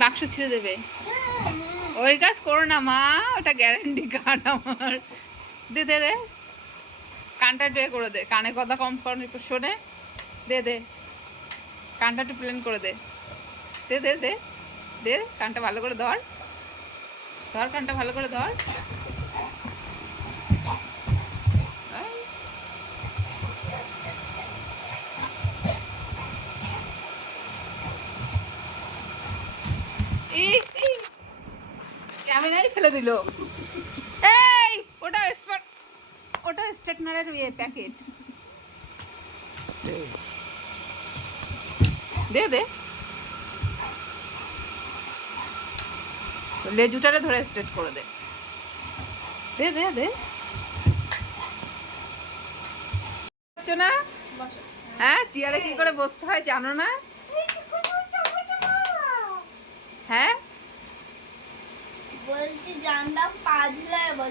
বাক্স ছিঁড়ে দেবে। ওই কাজ করো না, মা, ওটা গ্যারান্টি কার্ড আমার। দে দে দে। কানটা টুয়ে করে দে। কানে কথা কম শোনে। দে দে। কানটা টু প্লেন করে দে। দে দে দে। দে, কানটা ভালো করে ধর। ধর, কানটা ভালো করে ধর। ক্যামেরাই ফেলে দিল। এই ওটা ওটা ইয়ে প্যাকেট। দে দে। লেজুটারে ধরে স্ট্রেট করে দে। দে দে দে। না? হ্যাঁ চেয়ারে কি করে বসতে হয় জানো না? বলছি জানতাম পা ঝুলায় বল